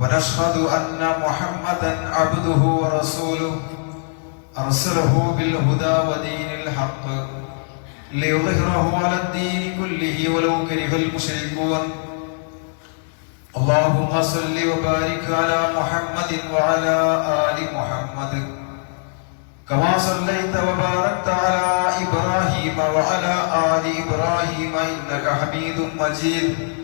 ونشهد أن محمدا عبده ورسوله. أرسله بالهدى ودين الحق ليظهره على الدين كله ولو كره المشركون. اللهم صل وبارك على محمد وعلى آل محمد. كما صليت وباركت على إبراهيم وعلى آل إبراهيم إنك حميد مجيد.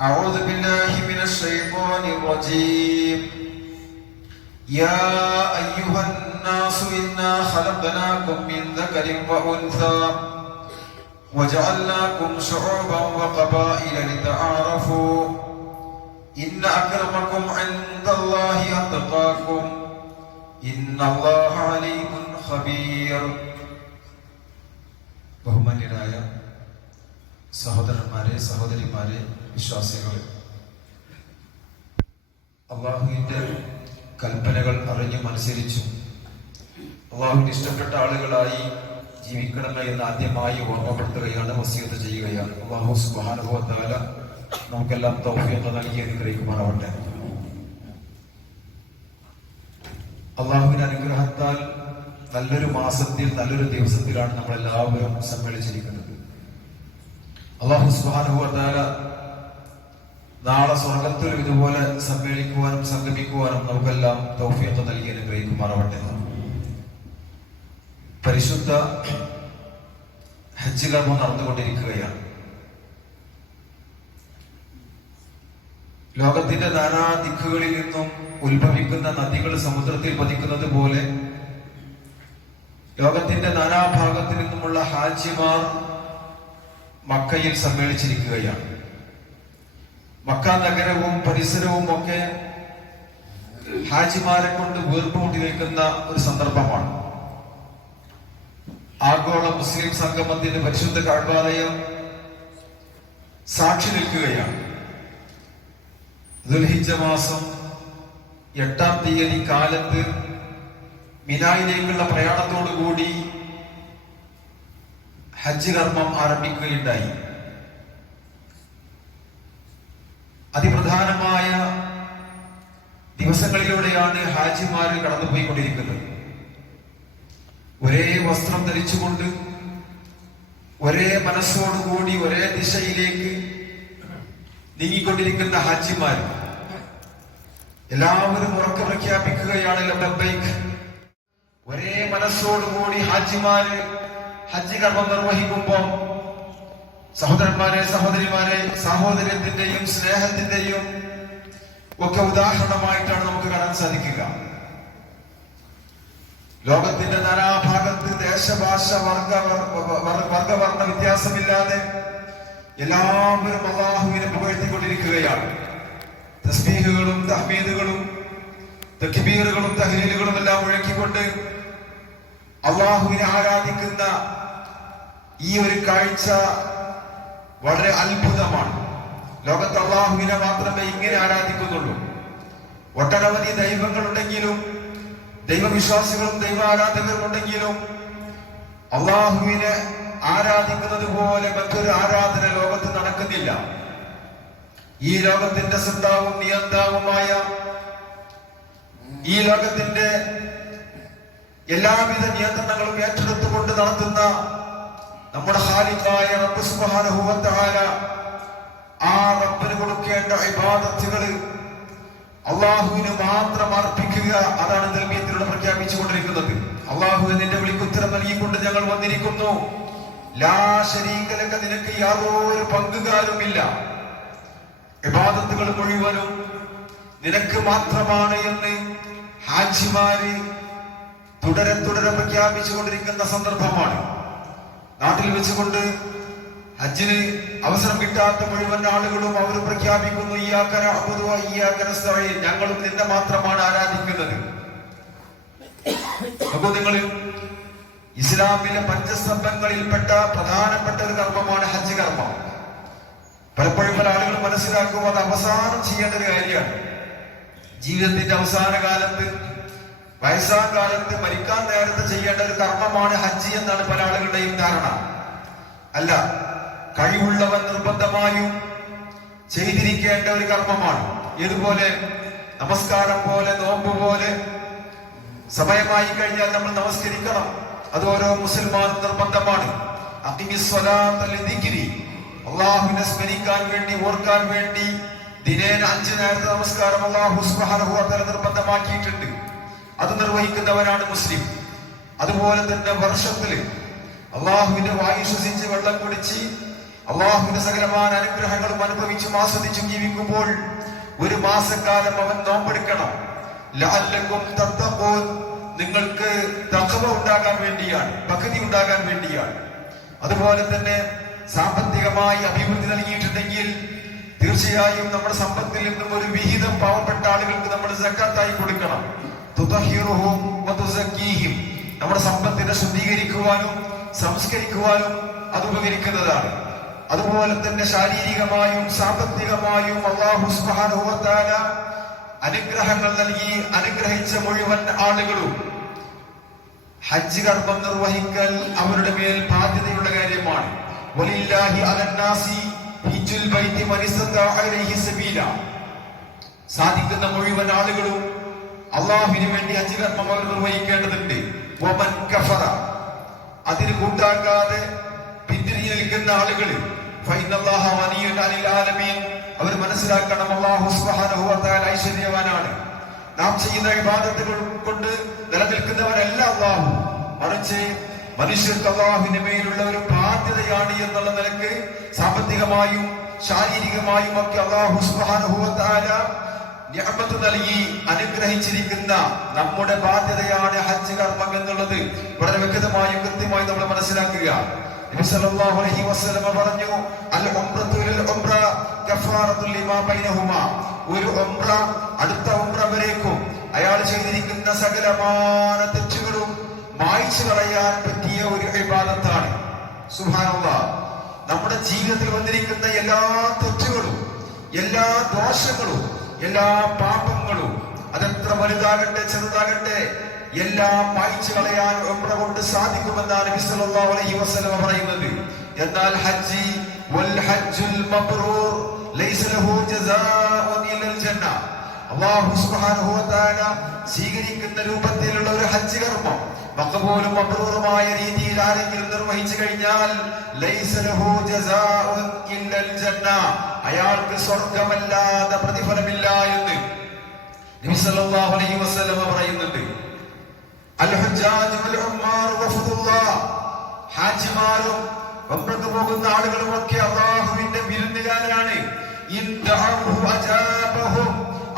أعوذ بالله من الشيطان الرجيم يا أيها الناس إنا خلقناكم من ذكر وأنثى وجعلناكم شعوبا وقبائل لتعارفوا إن أكرمكم عند الله أتقاكم إن الله عليم خبير ബഹുമാന്യരായ സഹോദരന്മാരെ സഹോദരിമാരെ വിശ്വാസികളെ. അള്ളാഹുവിന്റെ കൽപ്പനകൾ അറിഞ്ഞു മനസ്സരിച്ചു അള്ളാഹുവിന് ഇഷ്ടപ്പെട്ട ആളുകളായി ജീവിക്കണം എന്ന് ആദ്യമായി ഓർമ്മപ്പെടുത്തുകയാണ് വസീത ചെയ്യുകയാണ്. അള്ളാഹു സുബാനുഭവത്താല നമുക്കെല്ലാം തൗഫിയൊക്കെ നൽകി അനുഗ്രഹിക്കുമാറാവട്ടെ. അള്ളാഹുവിന്റെ അനുഗ്രഹത്താൽ നല്ലൊരു മാസത്തിൽ നല്ലൊരു ദിവസത്തിലാണ് നമ്മളെല്ലാവരും സമ്മേളിച്ചിരിക്കുന്നത്. അള്ളാഹു സുബാനുഭവത്താല നാളെ സ്വർഗത്തിലും ഇതുപോലെ സമ്മേളിക്കുവാനും സംഗമിക്കുവാനും നമുക്കെല്ലാം തൗഫിയത്ത് നൽകി അനുഗ്രഹിക്കുമാറാവട്ടെ. പരിശുദ്ധ ഹജ്ജ് കർമ്മം നടന്നുകൊണ്ടിരിക്കുകയാണ്. ലോകത്തിന്റെ നാനാ ദിക്കുകളിൽ നിന്നും ഉത്ഭവിക്കുന്ന നദികൾ സമുദ്രത്തിൽ പതിക്കുന്നത് പോലെ ലോകത്തിന്റെ നാനാഭാഗത്തു നിന്നുമുള്ള ഹാജിമാർ മക്കയിൽ സമ്മേളിച്ചിരിക്കുകയാണ്. മക്ക നഗരവും പരിസരവും ഒക്കെ ഹാജിമാരെ കൊണ്ട് വീർപ്പുമുട്ടി നിൽക്കുന്ന ഒരു സന്ദർഭമാണ്. ആഗോള മുസ്ലിം സംഗമത്തിന്റെ പരിശുദ്ധ കാഴ്വാലയം സാക്ഷി നിൽക്കുകയാണ്. ദുൽഹിജ മാസം എട്ടാം തീയതി കാലത്ത് മിനായിലേക്കുള്ള പ്രയാണത്തോടുകൂടി ഹജ്ജ് കർമ്മം ആരംഭിക്കുകയുണ്ടായി. അതിപ്രധാനമായ ദിവസങ്ങളിലൂടെയാണ് ഹാജിമാര് കടന്നുപോയിക്കൊണ്ടിരിക്കുന്നത്. ഒരേ വസ്ത്രം ധരിച്ചുകൊണ്ട് ഒരേ മനസ്സോടുകൂടി ഒരേ ദിശയിലേക്ക് നീങ്ങിക്കൊണ്ടിരിക്കുന്ന ഹാജിമാർ. എല്ലാവരും ഉറക്ക പ്രഖ്യാപിക്കുകയാണ് ലബൈക്ക് ഒരേ മനസ്സോടുകൂടി ഹാജിമാര് ഹജ്ജ് കർമ്മം നിർവഹിക്കുമ്പോൾ സഹോദരന്മാരെ സഹോദരിമാരെ സാഹോദര്യത്തിന്റെയും സ്നേഹത്തിന്റെയും ഒക്കെ ഉദാഹരണമായിട്ടാണ് നമുക്ക് കാണാൻ സാധിക്കുക. ലോകത്തിന്റെ നാനാഭാഗത്ത് ദേശഭാഷ വർഗ വർഗവർണ വ്യത്യാസമില്ലാതെ എല്ലാവരും അള്ളാഹുവിനെ പുകഴ്ത്തിക്കൊണ്ടിരിക്കുകയാണ്. തസ്ബീഹുകളും തഹ്മീദുകളും തക്ബീറുകളും തഹ്ലീലുകളും എല്ലാം മുഴക്കിക്കൊണ്ട് അള്ളാഹുവിനെ ആരാധിക്കുന്ന ഈ ഒരു കാഴ്ച വളരെ അത്ഭുതമാണ്. ലോകത്ത് അള്ളാഹുവിനെ മാത്രമേ ഇങ്ങനെ ആരാധിക്കുന്നുള്ളൂ. ഒട്ടനവധി ദൈവങ്ങളുണ്ടെങ്കിലും ദൈവവിശ്വാസികളും ദൈവാരാധകരും ഉണ്ടെങ്കിലും അള്ളാഹുവിനെ ആരാധിക്കുന്നത് പോലെ മറ്റൊരു ആരാധന ലോകത്ത് നടക്കുന്നില്ല. ഈ ലോകത്തിന്റെ സത്താവും നിയന്താവുമായ ഈ ലോകത്തിന്റെ എല്ലാവിധ നിയന്ത്രണങ്ങളും ഏറ്റെടുത്തുകൊണ്ട് നടത്തുന്ന നമ്മുടെ ഹാലിക്കായ തആല ആ റബ്ബിന് കൊടുക്കേണ്ട ഇബാദത്തുകൾ അള്ളാഹുവിന് മാത്രം അർപ്പിക്കുക അതാണ് ദൽബിയത്തിലൂടെ പ്രഖ്യാപിച്ചുകൊണ്ടിരിക്കുന്നത്. അള്ളാഹു നിന്റെ വിളിക്കുത്തരം നൽകിക്കൊണ്ട് ഞങ്ങൾ വന്നിരിക്കുന്നു. ലാ ശരീക്കലൊക്കെ നിനക്ക് യാതൊരു പങ്കുകാരുമില്ല. ഇബാദത്തുകൾ മുഴുവനും നിനക്ക് മാത്രമാണ് എന്ന് ഹാജിമാര് തുടരെ തുടരെ പ്രഖ്യാപിച്ചുകൊണ്ടിരിക്കുന്ന സന്ദർഭമാണ്. നാട്ടിൽ വെച്ചുകൊണ്ട് ഹജ്ജിന് അവസരം കിട്ടാത്ത മുഴുവൻ ആളുകളും അവർ പ്രഖ്യാപിക്കുന്നു ഇയ്യാക്കന അബ്ദു വ ഇയ്യാക നസ്തഈൻ. ഞങ്ങളും നിന്നെ മാത്രമാണ് ആരാധിക്കുന്നത്. അപ്പോ നിങ്ങൾ ഇസ്ലാമിലെ പഞ്ചസ്തംഭങ്ങളിൽപ്പെട്ട പ്രധാനപ്പെട്ട ഒരു കർമ്മമാണ് ഹജ്ജ് കർമ്മം. പലപ്പോഴും പല ആളുകൾ മനസ്സിലാക്കും അത് അവസാനം ചെയ്യേണ്ട ഒരു കാര്യമാണ്. ജീവിതത്തിന്റെ അവസാന കാലത്ത് വയസ്സാം കാലത്ത് മരിക്കാൻ നേരത്ത് ചെയ്യേണ്ട ഒരു കർമ്മമാണ് ഹജ്ജ് എന്നാണ് പല ആളുകളുടെയും ധാരണ. അല്ല കഴിവുള്ളവൻ നിർബന്ധമായും ചെയ്തിരിക്കേണ്ട ഒരു കർമ്മമാണ്. ഇതുപോലെ നമസ്കാരം പോലെ നോമ്പ് പോലെ. സമയമായി കഴിഞ്ഞാൽ നമ്മൾ നമസ്കരിക്കണം. അത് ഓരോ മുസൽമാൻ നിർബന്ധമാണ്. അള്ളാഹുവിനെ സ്മരിക്കാൻ വേണ്ടി ഓർക്കാൻ വേണ്ടി ദിനേന അഞ്ചു നേരത്തെ നമസ്കാരം അള്ളാഹു നിർബന്ധമാക്കിയിട്ടുണ്ട്. അത് നിർവഹിക്കുന്നവനാണ് മുസ്ലിം. അതുപോലെ തന്നെ വർഷത്തിൽ അള്ളാഹുവിന്റെ വായു ശ്വസിച്ച് വെള്ളം കുടിച്ച് അള്ളാഹുവിന്റെ സകലമായ അനുഗ്രഹങ്ങളും അനുഭവിച്ചും ആസ്വദിച്ചും ജീവിക്കുമ്പോൾ ഒരു മാസക്കാലം അവൻ നോമ്പെടുക്കണം. ലഅല്ലക്കും തത്തപ്പോൾ നിങ്ങൾക്ക് തകവ ഉണ്ടാകാൻ വേണ്ടിയാണ് ഭക്തി ഉണ്ടാകാൻ വേണ്ടിയാണ്. അതുപോലെ തന്നെ സാമ്പത്തികമായി അഭിവൃദ്ധി നൽകിയിട്ടുണ്ടെങ്കിൽ തീർച്ചയായും നമ്മുടെ സമ്പത്തിൽ നിന്നും ഒരു വിഹിതം പാവപ്പെട്ട ആളുകൾക്ക് നമ്മൾ സക്കാത്തായി കൊടുക്കണം. നമ്മുടെ സമ്പത്തിനെ ശുദ്ധീകരിക്കുവാനും സംസ്കരിക്കുവാനും അത് ഉപകരിക്കുന്നതാണ്. അതുപോലെ തന്നെ ശാരീരികമായും സാമ്പത്തികമായും അള്ളാഹു വ അനുഗ്രഹങ്ങൾ നൽകി അനുഗ്രഹിച്ച മുഴുവൻ ആളുകളും ഹജ്ജ് കർമ്മം നിർവഹിക്കൽ അവരുടെ മേൽ ബാധ്യതയുള്ള കാര്യമാണ്. സാധിക്കുന്ന മുഴുവൻ ആളുകളും അള്ളാഹുവിന് വേണ്ടി അഞ്ച് കർമ്മങ്ങൾ നിർവഹിക്കേണ്ടതുണ്ട്. വമൻ കഫറ. അതിന് കൂട്ടാക്കാതെ പിന്തിരിഞ്ഞു നിൽക്കുന്ന ആളുകൾ അവർ മനസ്സിലാക്കണം വ ഐശ്വര്യവാനാണ്. നാം ചെയ്യുന്ന വിവാദത്തുകൾ കൊണ്ട് നിലനിൽക്കുന്നവരല്ല അള്ളാഹു. മറിച്ച് മനുഷ്യർക്ക് അള്ളാഹുവിന് മേലുള്ള ഒരു ബാധ്യതയാണ് എന്നുള്ള നിലയ്ക്ക് സാമ്പത്തികമായും ശാരീരികമായും ഒക്കെ അള്ളാഹു സുബ്ഹാനഹു നിഅമത്ത് നൽകി അനുഗ്രഹിച്ചിരിക്കുന്ന നമ്മുടെ ബാധ്യതയാണ് ഹജ്ജ് കർമ്മം എന്നുള്ളത് വളരെ വ്യക്തമായും കൃത്യമായും നമ്മൾ മനസ്സിലാക്കുക. പറഞ്ഞു അൽ ഒരു ഉംറ അടുത്ത ഉംറ വരേക്കും. അയാൾ ചെയ്തിരിക്കുന്ന സകലമാന തെറ്റുകളും മായ്ച്ചു കളയാൻ പറ്റിയ ഒരു ഇബാദത്താണ്. സുബ്ഹാനല്ലാഹ് നമ്മുടെ ജീവിതത്തിൽ വന്നിരിക്കുന്ന എല്ലാ തെറ്റുകളും എല്ലാ ദോഷങ്ങളും എല്ലാ പാപങ്ങളും അതെത്ര വലുതാകട്ടെ ചെറുതാകട്ടെ എല്ലാം വായിച്ചു കളയാൻ ഉംറ കൊണ്ട് സാധിക്കുമെന്നാണ് അലൈഹി വസല്ലം പറയുന്നത്. എന്നാൽ ഹജ്ജി വൽ ഹജ്ജുൽ ലൈസ ലഹു ജസാഉൻ ജന്ന. അല്ലാഹു സുബ്ഹാനഹു വ തആല സ്വീകരിക്കുന്ന രൂപത്തിലുള്ള ഒരു ഹജ്ജ് കർമ്മം. മഖബൂലും മബ്റൂറുമായ രീതിയിൽ ആരെങ്കിലും നിർവഹിച്ചു കഴിഞ്ഞാൽ അയാൾക്ക് സ്വർഗമല്ലാതെ പ്രതിഫലമില്ല എന്ന് നബി സല്ലല്ലാഹു അലൈഹി വസല്ലം പറയുന്നുണ്ട്. ഹാജിമാരും ഉംറക്ക് പോകുന്ന ആളുകളും ഒക്കെ അള്ളാഹുവിന്റെ വിരുന്നുകാരാണ്.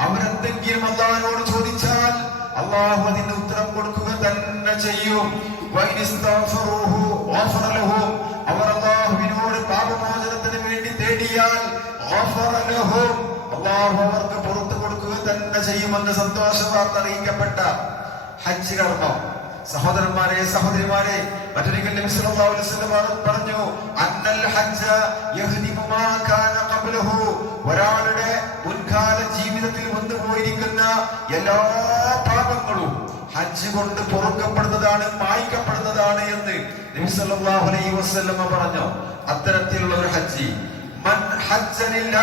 അവരെന്തെങ്കിലും അള്ളാഹിനോട് ചോദിച്ചാൽ അള്ളാഹു അതിന്റെ ഉത്തരം കൊടുക്കുക തന്നെ. ചെയ്യും. അവർ അള്ളാഹുവിനോട് പാപമോചനത്തിന് വേണ്ടി തേടിയാൽ അള്ളാഹു അവർക്ക് പുറത്തു കൊടുക്കുക തന്നെ ചെയ്യുമെന്ന് സന്തോഷ വാർത്ത അറിയിക്കപ്പെട്ട ഹജ്ജ് കർമ്മം. സഹോദരന്മാരെ സഹോദരിമാരെ മറ്റൊരിക്കൽ നബി സല്ലല്ലാഹു അലൈഹി വസല്ലം പറഞ്ഞു അന്നൽ ഹജ്ജ യഹ്ദിമു മാ കാന ഖബ്ലഹു. ഒരാളുടെ മുൻകാല ജീവിതത്തിൽ വന്നു പോയിരിക്കുന്ന എല്ലാ പാപങ്ങളും ഹജ്ജ് കൊണ്ട് പൊറുക്കപ്പെടുന്നതാണ് മായ്ക്കപ്പെടുന്നതാണ് എന്ന് നബി സല്ലല്ലാഹു അലൈഹി വസല്ലം പറഞ്ഞു. അത്തരത്തിലുള്ള ഒരു ഹജ്ജ്. മൻ ഹജ്ജനില്ല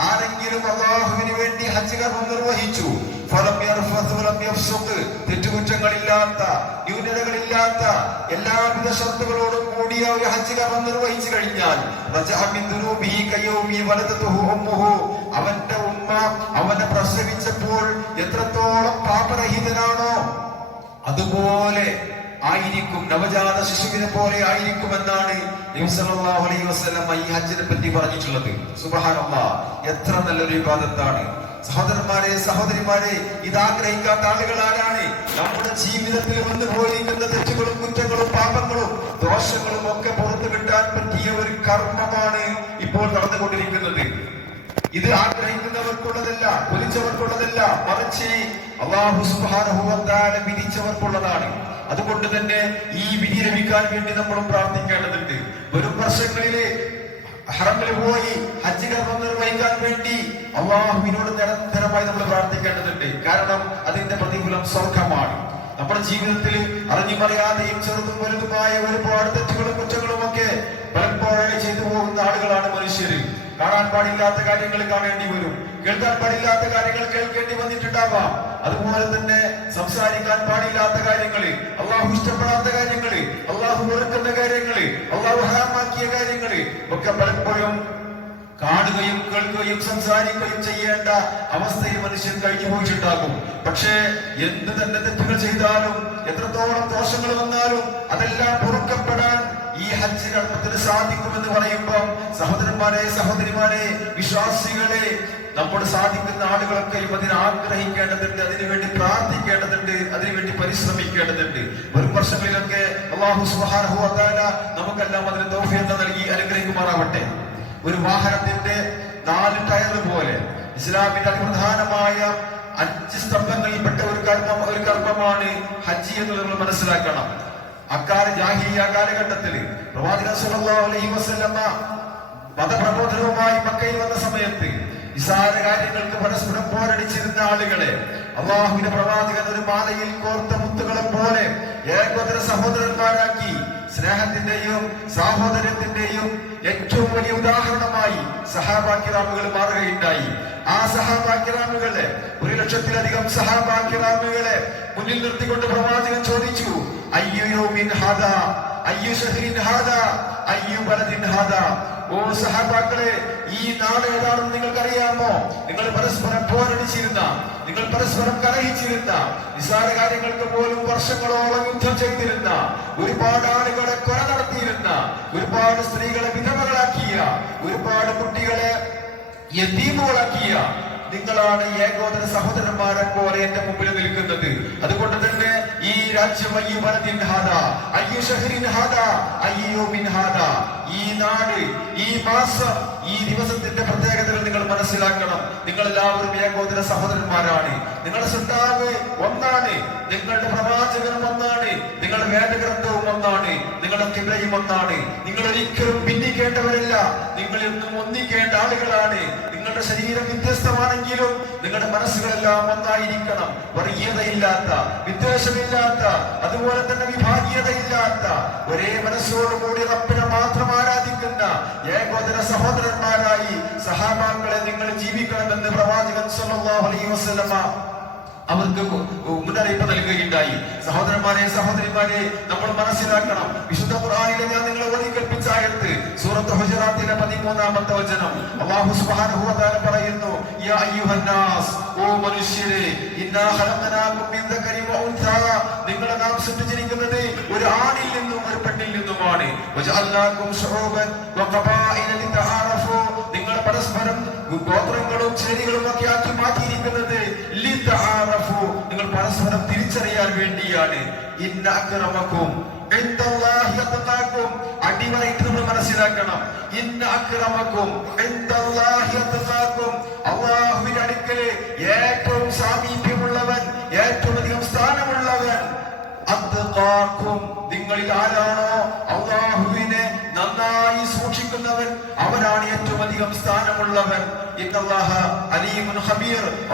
ആരെങ്കിലും അള്ളാഹുവിന് വേണ്ടി ഹജ്ജ് കർമ്മം നിർവഹിച്ചു തെറ്റുകുറ്റങ്ങളില്ലാത്ത ന്യൂനതകളില്ലാത്ത എല്ലാവിധ ഷർത്തുകളോടും കൂടിയ ഒരു ഹജ്ജ് കർമ്മം നിർവഹിച്ചു കഴിഞ്ഞാൽ അവന്റെ ഉമ്മ അവനെ പ്രസവിച്ചപ്പോൾ എത്രത്തോളം പാപരഹിതനാണോ അതുപോലെ ആയിരിക്കും നവജാത ശിശുവിനെ പോലെ ആയിരിക്കുമെന്നാണ് അലൈഹി പറ്റി പറഞ്ഞിട്ടുള്ളത്. സുബ്ഹാനല്ലാഹ് എത്ര നല്ലൊരു വിവാദത്താണ്. സഹോദരന്മാരെ സഹോദരിമാരെ ഇത് ആഗ്രഹിക്കാത്ത ആളുകൾ ആരാണ്? നമ്മുടെ ജീവിതത്തിൽ വന്നു പോയിരിക്കുന്ന തെറ്റുകളും കുറ്റങ്ങളും പാപങ്ങളും ദോഷങ്ങളും ഒക്കെ പുറത്തു കിട്ടാൻ പറ്റിയ ഒരു കർമ്മമാണ് ഇപ്പോൾ നടന്നുകൊണ്ടിരിക്കുന്നത്. ഇത് ആഗ്രഹിക്കുന്നവർക്കുള്ളതല്ല കൊലിച്ചവർക്കുള്ളതല്ല മറിച്ച് അള്ളാഹു തആല വിധിച്ചവർക്കുള്ളതാണ്. അതുകൊണ്ട് തന്നെ ഈ വിധി ലഭിക്കാൻ വേണ്ടി നമ്മളും പ്രാർത്ഥിക്കേണ്ടതുണ്ട്. വരും വർഷങ്ങളിലെ ഹറമിൽ പോയി ഹജ്ജ് കർമ്മം നിർവഹിക്കാൻ വേണ്ടി അള്ളാഹുവിനോട് നിരന്തരമായി നമ്മൾ പ്രാർത്ഥിക്കേണ്ടതുണ്ട്. കാരണം അതിന്റെ പ്രതിഫലം സ്വർഗമാണ്. നമ്മുടെ ജീവിതത്തിൽ അറിഞ്ഞു പറയാതെയും ചെറുതും വലുതുമായ ഒരുപാട് തെറ്റുകളും കുറ്റങ്ങളും ഒക്കെ പലപ്പോഴായി ചെയ്തു പോകുന്ന ആളുകളാണ് മനുഷ്യര് കാണാൻ പാടില്ലാത്ത കാര്യങ്ങൾ കാണേണ്ടി വരും. കേൾക്കാൻ പാടില്ലാത്ത കാര്യങ്ങൾ കേൾക്കേണ്ടി വന്നിട്ടുണ്ടാവാം. അതുപോലെ തന്നെ സംസാരിക്കാൻ പാടില്ലാത്ത കാര്യങ്ങളിൽ അള്ളാഹു ഇഷ്ടപ്പെടാത്ത കാര്യങ്ങളിൽ അള്ളാഹു വെറുക്കുന്ന കാര്യങ്ങളിൽ അള്ളാഹു ഹറാമാക്കിയ കാര്യങ്ങളിൽ ഒക്കെ പലപ്പോഴും കാണുകയും കേൾക്കുകയും സംസാരിക്കുകയും ചെയ്യേണ്ട അവസ്ഥയിൽ മനുഷ്യൻ കഴിഞ്ഞു പോയിട്ടുണ്ടാകും. പക്ഷേ എന്ത് തന്നെ തെറ്റുകൾ ചെയ്താലും എത്രത്തോളം ദോഷങ്ങൾ വന്നാലും അതെല്ലാം പൊറുക്കപ്പെടാൻ ഈ ഹജ്ജ് കർമ്മത്തിന് സാധിക്കുമെന്ന് പറയുമ്പോൾ സഹോദരന്മാരെ സഹോദരിമാരെ വിശ്വാസികളെ നമ്മോട് സാധിക്കുന്ന ആളുകളൊക്കെ അതിന് ആഗ്രഹിക്കേണ്ടതുണ്ട് അതിനുവേണ്ടി പ്രാർത്ഥിക്കേണ്ടതുണ്ട് അതിനുവേണ്ടി പരിശ്രമിക്കേണ്ടതുണ്ട്. വരും വർഷങ്ങളിലൊക്കെ നമുക്കെല്ലാം അതിന് ദൗഹ്യത നൽകി അനുഗ്രഹിക്കുമാറാവട്ടെ. ഒരു വാഹനത്തിന്റെ നാല് ടയർ പോലെ ഇസ്ലാമിന്റെ അതിപ്രധാനമായ അഞ്ച് സ്തംഭങ്ങളിൽപ്പെട്ട ഒരു കർമ്മം ഒരു കർമ്മമാണ് ഹജ്ജി എന്ന് നമ്മൾ മനസ്സിലാക്കണം. അക്കാല ജാഹിയ കാലഘട്ടത്തിൽ പ്രവാചക സല്ലല്ലാഹു അലൈഹി വസ്ലമ്മ മതപ്രബോധനവുമായി മക്കയിൽ വന്ന സമയത്ത് നിസാര കാര്യങ്ങൾക്ക് പരസ്പരം പോരടിച്ചിരുന്ന ആളുകളെ അള്ളാഹുവിന്റെ പ്രവാചകൻ ഒരു മാലയിൽ കോർത്ത മുത്തുകളെ പോലെ ഏകോദര സഹോദരന്മാരാക്കി സ്നേഹത്തിന്റെയും സാഹോദര്യത്തിന്റെയും ഏറ്റവും വലിയ ഉദാഹരണമായി സഹാബാക്കിറാമുകൾ മാറുകയുണ്ടായി. ആ സഹാബാക്കിറാമുകളെ ഒരു ലക്ഷത്തിലധികം സഹാബാക്കിറാമുകളെ മുന്നിൽ നിർത്തിക്കൊണ്ട് പ്രവാചകൻ ചോദിച്ചു അയ്യോ മിൻ ഹാദ? അയ്യു ഷഹീൻ ഹാദ? അയ്യു ബലദിൻ ഹാദ? ഓ സഹപാക്കളെ ഈ നാട് ഏതാണെന്ന് നിങ്ങൾക്കറിയാമോ? നിങ്ങൾ പരസ്പരം പോരടിച്ചിരുന്ന നിങ്ങൾ പരസ്പരം കലഹിച്ചിരുന്ന നിസ്സാര കാര്യങ്ങൾക്ക് പോലും വർഷങ്ങളോളം യുദ്ധം ചെയ്തിരുന്ന ഒരുപാട് ആളുകളെ കൊല നടത്തിയിരുന്ന ഒരുപാട് സ്ത്രീകളെ വിധവകളാക്കിയ ഒരുപാട് കുട്ടികളെ യതീമുകളാക്കിയ നിങ്ങളാണ് ഏകോദര സഹോദരന്മാരെ പോലെ എന്റെ മുമ്പിൽ നിൽക്കുന്നത്. അതുകൊണ്ട് തന്നെ ഈ രാജ്യം ഈ നാട് ഈ മാസം ഈ ദിവസത്തിന്റെ പ്രത്യേകതകൾ നിങ്ങൾ മനസ്സിലാക്കണം. നിങ്ങൾ എല്ലാവരും ഏകോദര സഹോദരന്മാരാണ്. നിങ്ങളുടെ സിദ്ധാവ് ഒന്നാണ് നിങ്ങളുടെ പ്രവാചകനും ഒന്നാണ് നിങ്ങളുടെ വേദഗ്രന്ഥവും ഒന്നാണ് നിങ്ങളുടെ കിബലയും ഒന്നാണ്. നിങ്ങൾ ഒരിക്കലും ഭിന്നിക്കേണ്ടവരല്ല. നിങ്ങൾ എന്നും ഒന്നിക്കേണ്ട ആളുകളാണ്. നിങ്ങളുടെ ശരീരം വ്യത്യസ്തമാണെങ്കിലും നിങ്ങളുടെ മനസ്സുകളെല്ലാം ഒന്നായിരിക്കണം വർഗീയതയില്ലാത്ത വിദ്വേഷമില്ലാത്ത അതുപോലെ തന്നെ വിഭാഗീയതയില്ലാത്ത ഒരേ മനസ്സോടുകൂടി റബ്ബിനെ മാത്രം ആരാധിക്കുന്ന ഏകോദര സഹോദരന്മാരായി സഹാബാക്കളെ നിങ്ങൾ ജീവിക്കണമെന്ന് പ്രവാചകൻ സല്ലല്ലാഹു അലൈഹി വസല്ലമ അവർക്ക് മുന്നറിയിപ്പ് നൽകുകയുണ്ടായി. സഹോദരന്മാരെ സഹോദരിമാരെ നമ്മൾ മനസ്സിലാക്കണം. വിശുദ്ധ ഖുർആനിലെ ഞാൻ നിങ്ങളെ ഓതി കൽപ്പിച്ച സൂറത്ത് ഹുജറാത്തിലെ പതിമൂന്നാമത്തെ വചനം അള്ളാഹു സുബ്ഹാനഹു വ തആല പറയുന്നു യാ അയ്യുഹന്നാസ് ഓ മനുഷ്യരേ ഇന്നാ ഖലഖനാകും മിൻ ദക്കരി വ ഉൻസാ. നിങ്ങളെ നാം സൃഷ്ടിച്ചിരിക്കുന്നത് ഒരു ആണിൽ നിന്നും ഒരു പെണ്ണിൽ നിന്നുമാണ്. വജഅൽനാകും ശുഊബൻ വ ഖബായില ലിതആറഫു. നിങ്ങൾ പരസ്പരം ഗോത്രങ്ങളും ചേരികളും ഒക്കെ ആക്കി മാറ്റിയിരിക്കുന്നത് നിങ്ങൾ പരസ്പരം തിരിച്ചറിയാൻ വേണ്ടിയാണ്. ഇന്നാ അത്ഖാക്കും അടിവരയിട്ട് നമ്മൾ മനസ്സിലാക്കണം. ഇന്ന അക്രമക്കും അല്ലാഹുവിന്റെ അടുക്കൽ ഏറ്റവും സാമീപ്യമുള്ളവൻ ഏറ്റവും അധികം സ്ഥാനമുള്ളവൻ നിങ്ങളിൽ ആരാണോ അള്ളാഹുവിനെ നന്നായി സൂക്ഷിക്കുന്നവൻ അവനാണ് ഏറ്റവും അധികം സ്ഥാനമുള്ളവൻ. ഇന്നല്ലാഹ അലീമുൻ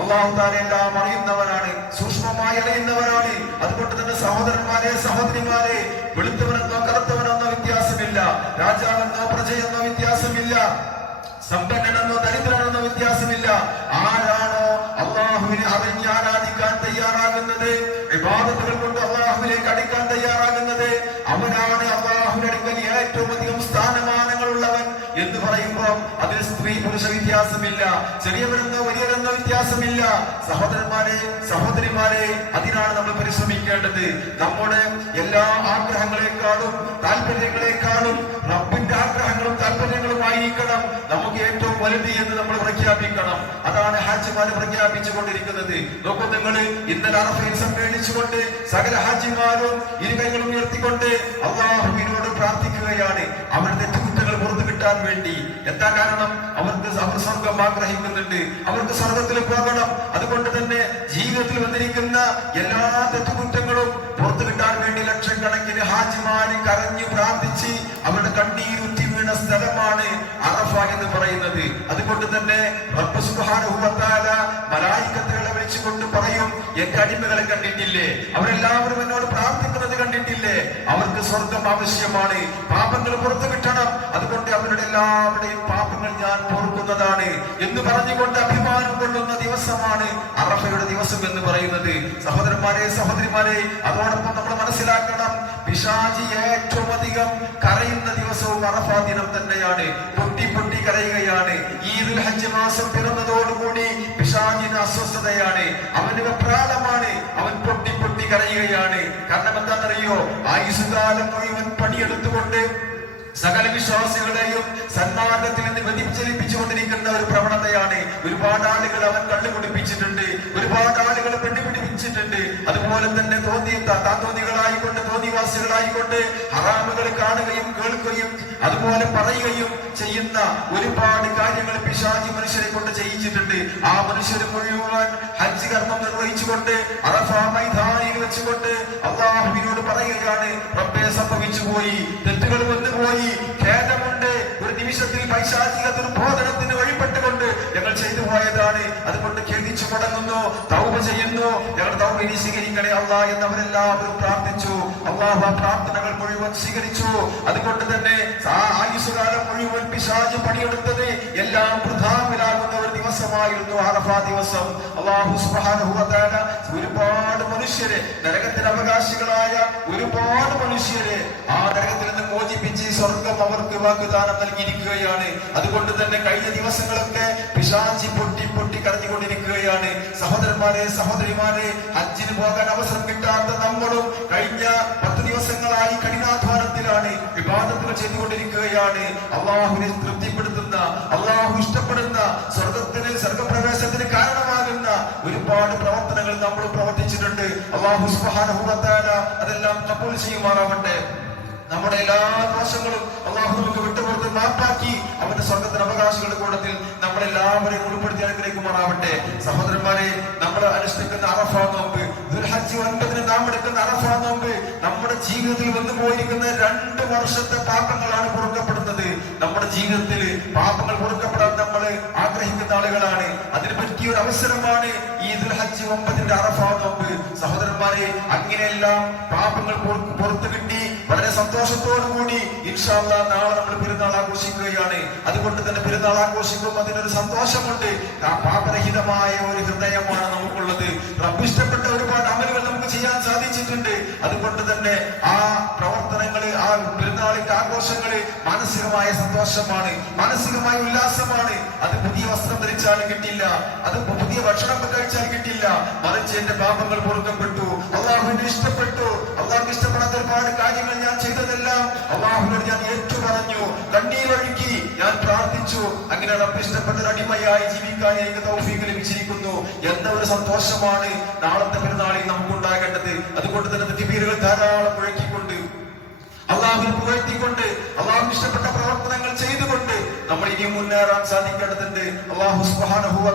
അല്ലാഹു തആല എല്ലാം അറിയുന്നവനാണ് സൂക്ഷ്മമായി അറിയുന്നവനാണ്. അതുകൊണ്ട് തന്നെ സഹോദരന്മാരെ സഹോദരിമാരെ വെളുത്തവനെന്നോ കറുത്തവനെന്നോ വ്യത്യാസമില്ല. രാജാവെന്നോ പ്രജയെന്നോ വ്യത്യാസമില്ല ചെറിയവരെന്നോ വലിയവരെന്നോ വ്യത്യാസമില്ല. സഹോദരന്മാരെ സഹോദരിമാരെ അതിനാണ് നമ്മൾ പരിശ്രമിക്കേണ്ടത്. നമ്മുടെ എല്ലാ ആഗ്രഹങ്ങളെക്കാളും താല്പര്യങ്ങളെക്കാളും റബ്ബിന്റെ ആഗ്രഹങ്ങളും താല്പര്യങ്ങളും വായിക്കണം നമുക്ക് ഏറ്റവും വലുത് എന്ന് നമ്മൾ പ്രഖ്യാപിക്കണം. അതാണ് ഹാജിമാർ പ്രഖ്യാപിച്ചു കൊണ്ടിരിക്കുന്നത് നോക്കൂ നിങ്ങൾ ഇന്നലെ അറഫയിൽ സമ്മേളിച്ചുകൊണ്ട് സകല ഹാജിമാരും ഇരു കൈകളും ഉയർത്തിക്കൊണ്ട് അള്ളാഹുവിനോട് പ്രാർത്ഥിക്കുകയാണ്. അവരുടെ തെറ്റുകുറ്റങ്ങൾ പുറത്തു കിട്ടാൻ വേണ്ടി. എന്താ കാരണം? അവർക്ക് അവർ സ്വർഗം ആഗ്രഹിക്കുന്നുണ്ട്. അവർക്ക് സ്വർഗത്തിൽ പോകണം. അതുകൊണ്ട് തന്നെ ജീവിതത്തിൽ വന്നിരിക്കുന്ന എല്ലാ തെറ്റുകുറ്റങ്ങളും പുറത്തു കിട്ടാൻ വേണ്ടി ലക്ഷക്കണക്കിന് ഹാജിമാര് കരഞ്ഞു പ്രാർത്ഥിച്ച് അവരുടെ കണ്ണീരുറ്റി വീണ സ്ഥലമാണ് അറഫ എന്ന് പറയുന്നത്. അതുകൊണ്ട് തന്നെ മലായികത്തുകളെ വിളിച്ചുകൊണ്ട് പറയും എന്റെ അടിമകളെ കണ്ടിട്ടില്ലേ? അവരെല്ലാവരും എന്നോട് പ്രാർത്ഥിക്കുന്നത് കണ്ടിട്ടില്ലേ? അവർക്ക് സ്വർഗം ആവശ്യമാണ്. പാപങ്ങൾ പുറത്തു കിട്ടണം അതുകൊണ്ട് അവരുടെ എല്ലാവരുടെയും പാപങ്ങൾ ഞാൻ പൊറുക്കുന്നതാണ്. എന്ന് പറഞ്ഞുകൊണ്ട് അഭിമാനം കൊള്ളുന്ന ദിവസമാണ് അറഫയുടെ ദിവസം എന്ന് പറയുന്നത്. സഹോദരന്മാരെ സഹോദരിമാരെ അതോടൊപ്പം നമ്മൾ മനസ്സിലാക്കണം പിശാചി ഏറ്റവും അധികം കരയുന്ന ദിവസവും അറഫാ ദിനം തന്നെയാണ്. പൊട്ടി പൊട്ടി കരയുകയാണ്. ഈദുൽ ഹജ്ജ് മാസം പിറന്നതോടുകൂടി പിശാചിന് അസ്വസ്ഥതയാണ്. അവന് വെപ്രാളമാണ്. അവൻ പൊട്ടി പൊട്ടി കരയുകയാണ്. കാരണം എന്താണെന്നറിയോ? ആയുസുകാലം മുഴുവൻ പണിയെടുത്തുകൊണ്ട് സകല വിശ്വാസികളെയും സന്മാർഗത്തിൽ നിന്ന് വ്യതിചലിപ്പിച്ചുകൊണ്ടിരിക്കുന്ന ഒരു പ്രവണതയാണ് ഒരുപാട് ആളുകൾ അവൻ കണ്ടുപിടിപ്പിച്ചിട്ടുണ്ട് ഒരുപാട് ആളുകൾ പെണ്ണുപിടിപ്പിച്ചിട്ടുണ്ട് അതുപോലെ തന്നെ തോന്നി താന്തോന്നികളായിക്കൊണ്ട് തോന്നിവാസികളായിക്കൊണ്ട് ഹറാമുകൾ കാണുകയും കേൾക്കുകയും അതുപോലെ പറയുകയും ചെയ്യുന്ന ഒരുപാട് കാര്യങ്ങൾ പിശാചി മനുഷ്യരെ കൊണ്ട് ചെയ്യിച്ചിട്ടുണ്ട്. ആ മനുഷ്യർ മുഴുവൻ ഹജ്ജ് കർമ്മം നിർവഹിച്ചുകൊണ്ട് അറഫ വെച്ചുകൊണ്ട് അള്ളാഹുവിനോട് പറയുകയാണ് റബ്ബെ സംഭവിച്ചു പോയി തെറ്റുകൾ വന്നുപോയി. ഖേദമുണ്ട്. ഒരു നിമിഷത്തിൽ പൈശാചിക ദുർബോധനത്തിന് വഴിപ്പെട്ടുകൊണ്ട് ഞങ്ങൾ ചെയ്തു പോയതാണ്. അതുകൊണ്ട് ഖേദിച്ചു മടങ്ങുന്നു തൗപ ചെയ്യുന്നു. ഞങ്ങൾ തൗപ ഇനി സ്വീകരിക്കണേ അള്ളാഹ് എന്നവരെല്ലാവരും അള്ളാഹു ആ പ്രാർത്ഥനകൾ മുഴുവൻ സ്വീകരിച്ചു. അതുകൊണ്ട് തന്നെ ആ ആയുസുകാലം മുഴുവൻ പിശാച് പണിയെടുത്തത് എല്ലാം വൃഥാവിലാകുന്ന. ദിവസമായിരുന്നു അറഫാ ദിവസം അള്ളാഹു തആല ഒരുപാട് മനുഷ്യരെ നരകത്തിന് അവകാശികളായ ഒരുപാട് മനുഷ്യരെ ആ നരകത്തിൽ നിന്ന് മോചിപ്പിച്ച് സ്വർഗം അവർക്ക് വാഗ്ദാനം നൽകിയിരിക്കുകയാണ്. അതുകൊണ്ട് തന്നെ കഴിഞ്ഞ ദിവസങ്ങളൊക്കെ പിശാചി പൊട്ടി പൊട്ടി കരഞ്ഞുകൊണ്ടിരിക്കുകയാണ്. സഹോദരന്മാരെ സഹോദരിമാരെ ഹജ്ജിന് പോകാൻ അവസരം കിട്ടാത്ത നമ്മളും കഴിഞ്ഞ പത്ത് ദിവസങ്ങളായി കഠിനാധ്വാനത്തിലാണ് വിവാദത്തിൽ ചെയ്തുകൊണ്ടിരിക്കുകയാണ്. അള്ളാഹുവിനെ തൃപ്തിപ്പെടുത്തുന്ന അള്ളാഹു ഇഷ്ടപ്പെടുന്ന സ്വർഗത്തിന് സ്വർഗപ്രവേശത്തിന് കാരണമാകുന്ന ഒരുപാട് പ്രവർത്തനങ്ങൾ നമ്മൾ പ്രവർത്തിച്ചിട്ടുണ്ട്. അള്ളാഹു വ അതെല്ലാം കബൂൽ ചെയ്യുമാറാവട്ടെ. നമ്മുടെ എല്ലാ ദോഷങ്ങളും അള്ളാഹു നമുക്ക് മാപ്പാക്കി അവന്റെ സ്വർഗത്തിന് അവകാശങ്ങളുടെ കൂട്ടത്തിൽ നമ്മളെല്ലാവരെയും ഉൾപ്പെടുത്തി അനുഗ്രഹിക്കുമാറാവട്ടെ. സഹോദരന്മാരെ നമ്മൾ അനുഷ്ഠിക്കുന്ന അറഫ നോമ്പ് ദുൽഹജ്ജ് ഒൻപതിന് നാം എടുക്കുന്ന അറഫ നോമ്പ് നമ്മുടെ ജീവിതത്തിൽ വന്നു പോയിരിക്കുന്ന രണ്ട് വർഷത്തെ പാപങ്ങളാണ് പൊറുക്കപ്പെടുന്നത് നമ്മുടെ ജീവിതത്തിൽ പാപങ്ങൾ കൊടുക്കപ്പെടാൻ നമ്മൾ ആഗ്രഹിക്കുന്ന ആളുകളാണ്. അതിന് പറ്റിയ ഒരു അവസരമാണ് ഈ ദുൽഹജ്ജ് ഒമ്പതിന്റെ അറഫ നോമ്പ്. സഹോദരന്മാരെ അങ്ങനെയെല്ലാം പാപങ്ങൾ പൊറു- പുറത്തു കിട്ടി വളരെ സന്തോഷത്തോടു കൂടി ഇൻഷാല്ല നാളെ നമ്മൾ പെരുന്നാൾ ആഘോഷിക്കുകയാണ്. അതുകൊണ്ട് തന്നെ പെരുന്നാൾ ആഘോഷിക്കുമ്പോൾ അതിനൊരു സന്തോഷമുണ്ട്. ആ പാപരഹിതമായ ഒരു ഹൃദയമാണ് നമുക്കുള്ളത്. റബ്ബ് ഇഷ്ടപ്പെട്ട ഒരുപാട് അമലുകൾ നമുക്ക് ചെയ്യാൻ സാധിച്ചിട്ടുണ്ട്. അതുകൊണ്ട് തന്നെ ആ ആഘോഷങ്ങൾ മാനസികമായ സന്തോഷമാണ് മാനസികമായ ഉല്ലാസമാണ്. അത് പുതിയ വസ്ത്രം ധരിച്ചാലും കിട്ടില്ല അത് പുതിയ ഭക്ഷണം കഴിച്ചാൽ കിട്ടില്ല മറിച്ച് എന്റെ പാപങ്ങൾ പൊറുക്കപ്പെട്ടു. അള്ളാഹുവിനെ ഇഷ്ടപ്പെട്ടു. അള്ളാഹു ഇഷ്ടപ്പെടാത്ത ഒരുപാട് കാര്യങ്ങൾ ഞാൻ ചെയ്തതെല്ലാം അള്ളാഹുവിനോട് ഞാൻ ഏറ്റു പറഞ്ഞു കണ്ണീരൊഴുക്കി ഞാൻ പ്രാർത്ഥിച്ചു. അങ്ങനെ റബ്ബ് ഇഷ്ടപ്പെട്ട അടിമയായി ജീവിക്കാൻ എനിക്ക് തൗഫീഖ് ലഭിച്ചിരിക്കുന്നു എന്ന ഒരു സന്തോഷമാണ് നാളത്തെ പെരുന്നാളിൽ നമുക്കുണ്ടാകേണ്ടത്. അതുകൊണ്ട് തന്നെ ധാരാളം മുഴക്കിക്കൊണ്ട് അള്ളാഹുവിനെ പുകഴ്ത്തിക്കൊണ്ട് അള്ളാഹു ഇഷ്ടപ്പെട്ട പ്രവർത്തനങ്ങൾ ചെയ്തുകൊണ്ട് നമ്മൾ ഇനിയും മുന്നേറാൻ സാധിക്കേണ്ടതുണ്ട്. അള്ളാഹു വ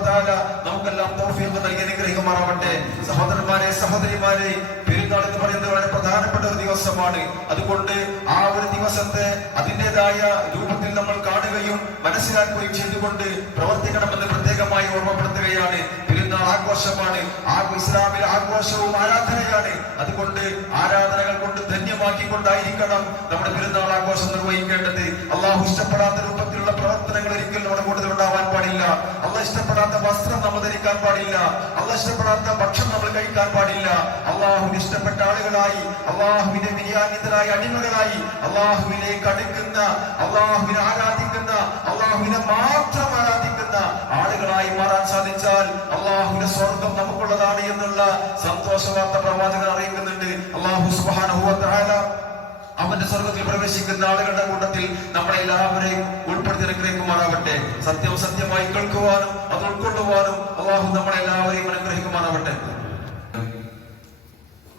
നമുക്കെല്ലാം തൗഫീഖ് നൽകി അനുഗ്രഹിക്കുമാറാവട്ടെ. സഹോദരന്മാരെ സഹോദരിമാരെ പെരുന്നാൾ എന്ന് പറയുന്നത് വളരെ പ്രധാനപ്പെട്ട ഒരു ദിവസമാണ്. അതുകൊണ്ട് ആ ഒരു ദിവസത്തെ അതിന്റെതായ രൂപത്തിൽ നമ്മൾ കാണുകയും മനസ്സിലാക്കുകയും ചെയ്തുകൊണ്ട് പ്രവർത്തിക്കണമെന്ന് പ്രത്യേകമായി ഓർമ്മപ്പെടുത്തുകയാണ്. പെരുന്നാൾ ആഘോഷമാണ്. ഇസ്ലാമിൽ ആഘോഷവും ആരാധനയാണ്. അതുകൊണ്ട് ആരാധനകൾ കൊണ്ട് ധന്യമാക്കിക്കൊണ്ടായിരിക്കണം നമ്മുടെ പെരുന്നാൾ ആഘോഷം നിർവഹിക്കേണ്ടത്. അള്ളാഹു ഇഷ്ടപ്പെടാത്ത രൂപത്തിലുള്ള പ്രവർത്തനങ്ങൾ ഒരിക്കലും നമ്മുടെ കൂട്ടത്തിൽ ഉണ്ടാവാൻ പാടില്ല. അള്ള ഇഷ്ടപ്പെടാത്ത വസ്ത്രം നമ്മൾ ധരിക്കാൻ പാടില്ല. അള്ള ഇഷ്ടപ്പെടാത്ത ഭക്ഷണം നമ്മൾ കഴിക്കാൻ പാടില്ല. അള്ളാഹുവിന് ഇഷ്ടപ്പെട്ട ആളുകളായി അള്ളാഹുവിനെ വിനിയാനിതരായ അടിമകളായി അള്ളാഹുവിനെ കടുക്കുന്ന അള്ളാഹുവിനെ ആരാധിക്കുന്ന അള്ളാഹുവിനെ മാത്രം ആരാധിക്കുന്ന ആളുകളായി മാറാൻ സാധിച്ചാൽ അള്ളാഹുവിന്റെ സ്വർഗം നമുക്കുള്ളതാണ് എന്നുള്ള സന്തോഷവാർത്ത പ്രവാചകൻ അറിയിക്കുന്നുണ്ട്. അള്ളാഹു സുബാനുഭവത്തായ അവന്റെ സ്വർഗത്തിൽ പ്രവേശിക്കുന്ന ആളുകളുടെ കൂട്ടത്തിൽ നമ്മളെ എല്ലാവരെയും ഉൾപ്പെടുത്തി അനുഗ്രഹിക്കുമാറാവട്ടെ സത്യം സത്യമായി കേൾക്കുവാനും അത് ഉൾക്കൊള്ളുവാനും അള്ളാഹു നമ്മളെ എല്ലാവരെയും അനുഗ്രഹിക്കുമാറാവട്ടെ.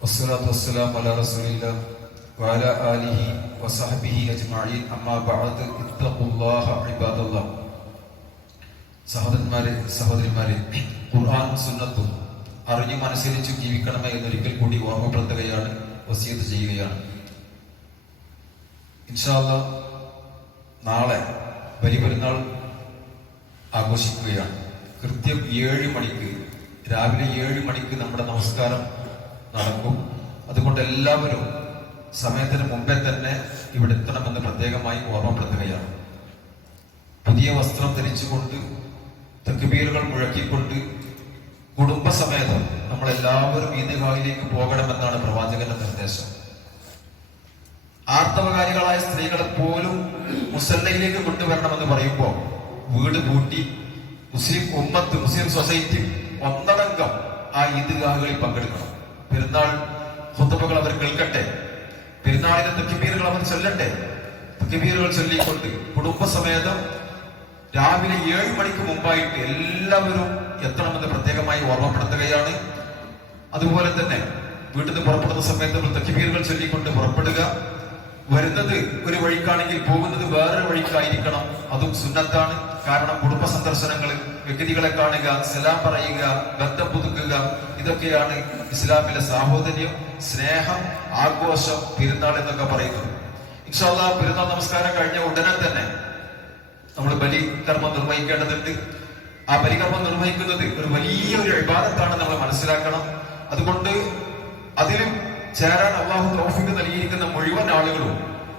വസ്സലാത്തു വസ്സലാം അല റസൂലില്ല അലാ ആലിഹി وصحبه أجمعين أما بعد اتقوا الله عباد الله സഹോദരന്മാരെ സഹോദരിമാരെ ഖുർആൻ സുന്നത്തും അറിഞ്ഞും അനുസരിച്ചും ജീവിക്കണമേ എന്നൊരിക്കൽ കൂടി ഓർമ്മപ്പെടുത്തുകയാണ് വസീത് ചെയ്യുകയാണ് ഇൻഷാല്ല നാളെ ബലിപെരുന്നാൾ ആഘോഷിക്കുകയാണ് കൃത്യം ഏഴ് മണിക്ക് രാവിലെ ഏഴ് മണിക്ക് നമ്മുടെ നമസ്കാരം നടക്കും അതുകൊണ്ട് എല്ലാവരും സമയത്തിന് മുമ്പേ തന്നെ ഇവിടെ എത്തണമെന്ന് പ്രത്യേകമായി ഓർമ്മപ്പെടുത്തുകയാണ്. പുതിയ വസ്ത്രം ധരിച്ചുകൊണ്ട് തെക്കുപീലുകൾ മുഴക്കിക്കൊണ്ട് കുടുംബസമേതം നമ്മളെല്ലാവരും ഈദ്ഗാഹിലേക്ക് പോകണമെന്നാണ് പ്രവാചകന്റെ നിർദ്ദേശം. ആർത്തവകാരികളായ സ്ത്രീകളെ പോലും മുസല്ലയിലേക്ക് കൊണ്ടുവരണമെന്ന് പറയുമ്പോൾ വീട് പൂട്ടി മുസ്ലിം ഉമ്മത്ത് മുസ്ലിം സൊസൈറ്റി ഒന്നടങ്കം ആ ഈദ്ഗാഹുകളിൽ പങ്കെടുക്കണം. പെരുന്നാൾ ഹുത്തബകൾ അവർ കേൾക്കട്ടെ. പെരുന്നാളിന്റെ തക്കിബീറുകൾ അവർ ചൊല്ലട്ടെ? തക്കിബീറുകൾ ചൊല്ലിക്കൊണ്ട് കുടുംബസമേതം രാവിലെ ഏഴ് മണിക്ക് മുമ്പായിട്ട് എല്ലാവരും എത്തണമെന്ന് പ്രത്യേകമായി ഓർമ്മപ്പെടുത്തുകയാണ്. അതുപോലെ തന്നെ വീട്ടിൽ നിന്ന് പുറപ്പെടുന്ന സമയത്ത് നമ്മൾ തക്കിബീറുകൾ ചൊല്ലിക്കൊണ്ട് പുറപ്പെടുക. വരുന്നത് ഒരു വഴിക്കാണെങ്കിൽ പോകുന്നത് വേറൊരു വഴിക്കായിരിക്കണം. അതും സുന്നത്താണ്. കാരണം കുടുംബ സന്ദർശനങ്ങൾ വ്യക്തികളെ കാണുക സലാം പറയുക ബന്ധം പുതുക്കുക ഇതൊക്കെയാണ് ഇസ്ലാമിലെ സാഹോദര്യം. സ്നേഹം ആഘോഷം പെരുന്നാൾ എന്നൊക്കെ പറയുന്നത് ഇൻഷാൽ പെരുന്നാൾ നമസ്കാരം കഴിഞ്ഞ ഉടനെ തന്നെ നമ്മൾ ബലി ബലികർമ്മം നിർവഹിക്കേണ്ടതുണ്ട്. ആ ബലികർമ്മം നിർവഹിക്കുന്നത് ഒരു വലിയ ഒരു വിവാദത്താണ് നമ്മൾ മനസ്സിലാക്കണം. അതുകൊണ്ട് അതിലും ചേരാൻ അള്ളാഹു തൗഫീഖ് നൽകിയിരിക്കുന്ന മുഴുവൻ ആളുകളും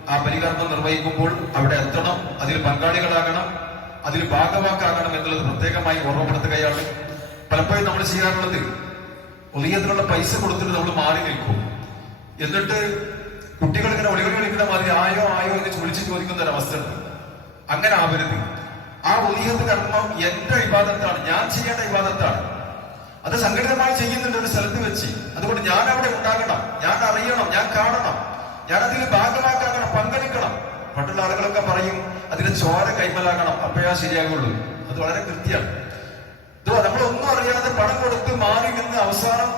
ആ ബലികർമ്മം നിർവഹിക്കുമ്പോൾ അവിടെ എത്തണം അതിൽ പങ്കാളികളാകണം അതിൽ ഭാഗവാക്കാകണം എന്നുള്ളത് പ്രത്യേകമായി ഓർമ്മപ്പെടുത്തുകയാണ്. പലപ്പോഴും നമ്മൾ ചെയ്യാറുള്ളത് ഒളിയത്തിനുള്ള പൈസ കൊടുത്തിട്ട് നമ്മൾ മാറി നിൽക്കും. എന്നിട്ട് കുട്ടികൾ ഇങ്ങനെ ഒളികൾ കളിക്കുന്ന മാതിരി ആയോ ആയോ എന്ന് ചോദിച്ചു ചോദിക്കുന്ന ഒരു അവസ്ഥ ഉണ്ട്. അങ്ങനെ ആവരുത്. ആ ഒലിയത്ത് കർമ്മം എന്റെ വിവാദത്താണ് ഞാൻ ചെയ്യേണ്ട വിവാദത്താണ് അത് സംഘടിതമായി ചെയ്യുന്നുണ്ട് ഒരു സ്ഥലത്ത് വെച്ച്. അതുകൊണ്ട് ഞാൻ അവിടെ ഉണ്ടാകണം. ഞാൻ അറിയണം. ഞാൻ കാണണം. ഞാൻ അതിൽ ഭാഗമാക്കാകണം പങ്കെടുക്കണം. പണ്ടുള്ള ആളുകളൊക്കെ പറയും അതിന് ചോര കൈമലാകണം. അപ്പോഴാ ശരിയാകുള്ളൂ. അത് വളരെ കൃത്യമാണ്. നമ്മളൊന്നും അറിയാതെ പണം കൊടുത്ത് മാറി നിന്ന് അവസാനം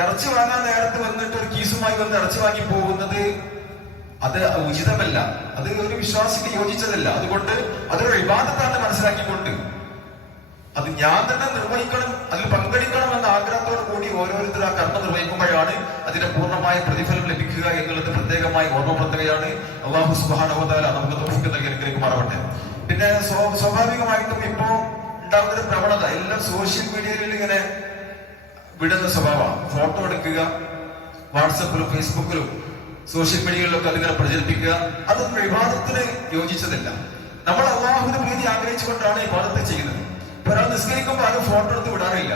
ഇറച്ചി വാങ്ങാൻ നേരത്ത് വന്നിട്ട് ഒരു കീസുമായി വന്ന് ഇറച്ചി വാങ്ങി പോകുന്നത് അത് ഉചിതമല്ല. അത് ഒരു വിശ്വാസിക്ക് യോജിച്ചതല്ല. അതുകൊണ്ട് അതൊരു വിവാദത്താണ് മനസ്സിലാക്കിക്കൊണ്ട്. അത് ഞാൻ തന്നെ നിർവഹിക്കണം അതിൽ പങ്കെടുക്കണം എന്ന ആഗ്രഹത്തോടു കൂടി ഓരോരുത്തർ ആ കർമ്മം നിർവഹിക്കുമ്പോഴാണ് അതിന്റെ പൂർണമായ പ്രതിഫലം ലഭിക്കുക എന്നുള്ളത് പ്രത്യേകമായി ഓർമ്മപ്പെടുത്തുകയാണ്. അള്ളാഹു സുബാനഹോദാല നമുക്ക് തോഫിക്ക് നൽകി അനുഗ്രഹിക്കുമാറാവട്ടെ. പിന്നെ സ്വാഭാവികമായിട്ടും ഇപ്പോ ഉണ്ടാകുന്ന പ്രവണത. എല്ലാം സോഷ്യൽ മീഡിയയിൽ ഇങ്ങനെ വിടുന്ന സ്വഭാവമാണ് ഫോട്ടോ എടുക്കുക വാട്സപ്പിലും ഫേസ്ബുക്കിലും സോഷ്യൽ മീഡിയകളിലൊക്കെ അതിങ്ങനെ പ്രചരിപ്പിക്കുക അതൊന്നും വിവാദത്തിന് യോജിച്ചതല്ല. നമ്മൾ അള്ളാഹുവിന്റെ പ്രീതി ആഗ്രഹിച്ചുകൊണ്ടാണ് ഈ വാദത്തെ ചെയ്യുന്നത്. ഒരാൾ നിസ്കരിക്കുമ്പോൾ അത് ഫോട്ടോ എടുത്ത് വിടാറില്ല.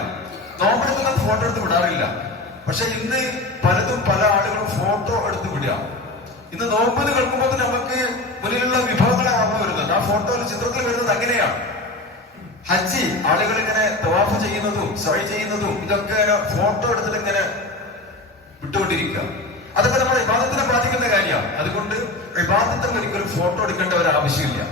നോമ്പെടുക്കുന്ന ഫോട്ടോ എടുത്ത് വിടാറില്ല. പക്ഷെ ഇന്ന് പലതും പല ആളുകളും ഫോട്ടോ എടുത്ത് വിടുക. ഇന്ന് നോമ്പെന്ന് കേൾക്കുമ്പോൾ നമുക്ക് മുന്നിലുള്ള വിഭവങ്ങളെ ഓർമ്മ വരുന്നുണ്ട് ആ ഫോട്ടോയിൽ ചിത്രത്തിൽ വരുന്നത് അങ്ങനെയാണ്. ഹജ്ജി ആളുകൾ ഇങ്ങനെ തവാഫ് ചെയ്യുന്നതും സഴി ചെയ്യുന്നതും ഇതൊക്കെ ഫോട്ടോ എടുത്തിട്ട് ഇങ്ങനെ വിട്ടുകൊണ്ടിരിക്കുക. അതൊക്കെ നമ്മുടെ വിവാദത്തിനെ ബാധിക്കുന്ന കാര്യമാണ്. അതുകൊണ്ട് വിവാദത്തിൽ ഒരിക്കലും ഫോട്ടോ എടുക്കേണ്ട ഒരു ആവശ്യമില്ല.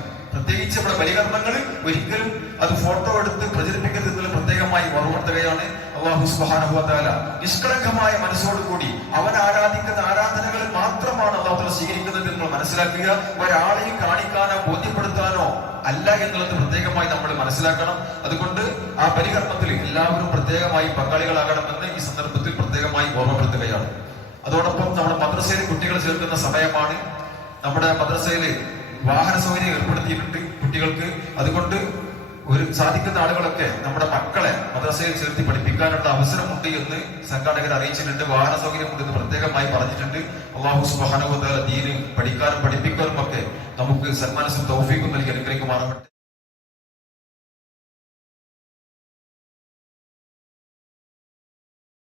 പ്രത്യേകിച്ച് നമ്മുടെ ബലികർമ്മങ്ങൾ ഒരിക്കലും അത് ഫോട്ടോ എടുത്ത് പ്രചരിപ്പിക്കരുത് എന്നുള്ള പ്രത്യേകമായി ഓർമ്മപ്പെടുത്തുകയാണ് അള്ളാഹു സുബാനുഭവത്താല നിഷ്കളങ്കമായ മനസ്സോടുകൂടി അവൻ ആരാധിക്കുന്ന ആരാധനകൾ മാത്രമാണ് അള്ളാഹു സ്വീകരിക്കുന്നത് നമ്മൾ മനസ്സിലാക്കുക. ഒരാളെയും കാണിക്കാനോ ബോധ്യപ്പെടുത്താനോ അല്ല എന്നുള്ളത് പ്രത്യേകമായി നമ്മൾ മനസ്സിലാക്കണം. അതുകൊണ്ട് ആ പരികർമ്മത്തിൽ എല്ലാവരും പ്രത്യേകമായി പങ്കാളികളാകണമെന്ന് ഈ സന്ദർഭത്തിൽ പ്രത്യേകമായി ഓർമ്മപ്പെടുത്തുകയാണ്. അതോടൊപ്പം നമ്മുടെ മദ്രസയിൽ കുട്ടികൾ ചേർക്കുന്ന സമയമാണ്. നമ്മുടെ മദ്രസയിൽ വാഹന സൗകര്യം ഏർപ്പെടുത്തിയിട്ടുണ്ട് കുട്ടികൾക്ക്. അതുകൊണ്ട് ഒരു സാധിക്കുന്ന ആളുകളൊക്കെ നമ്മുടെ മക്കളെ മദ്രസയിൽ ചേർത്തി പഠിപ്പിക്കാനുള്ള അവസരമുണ്ട് എന്ന് സംഘാടകർ അറിയിച്ചിട്ടുണ്ട്. വാഹന സൗകര്യം ഉണ്ടെന്ന് പ്രത്യേകമായി പറഞ്ഞിട്ടുണ്ട്. അള്ളാഹു സുബാനുവല ദീന് പഠിക്കാനും പഠിപ്പിക്കാനും ഒക്കെ നമുക്ക് സന്മാനസും തൗഫീഖും നൽകി അനുഗ്രഹിക്കുമാറാവട്ടെ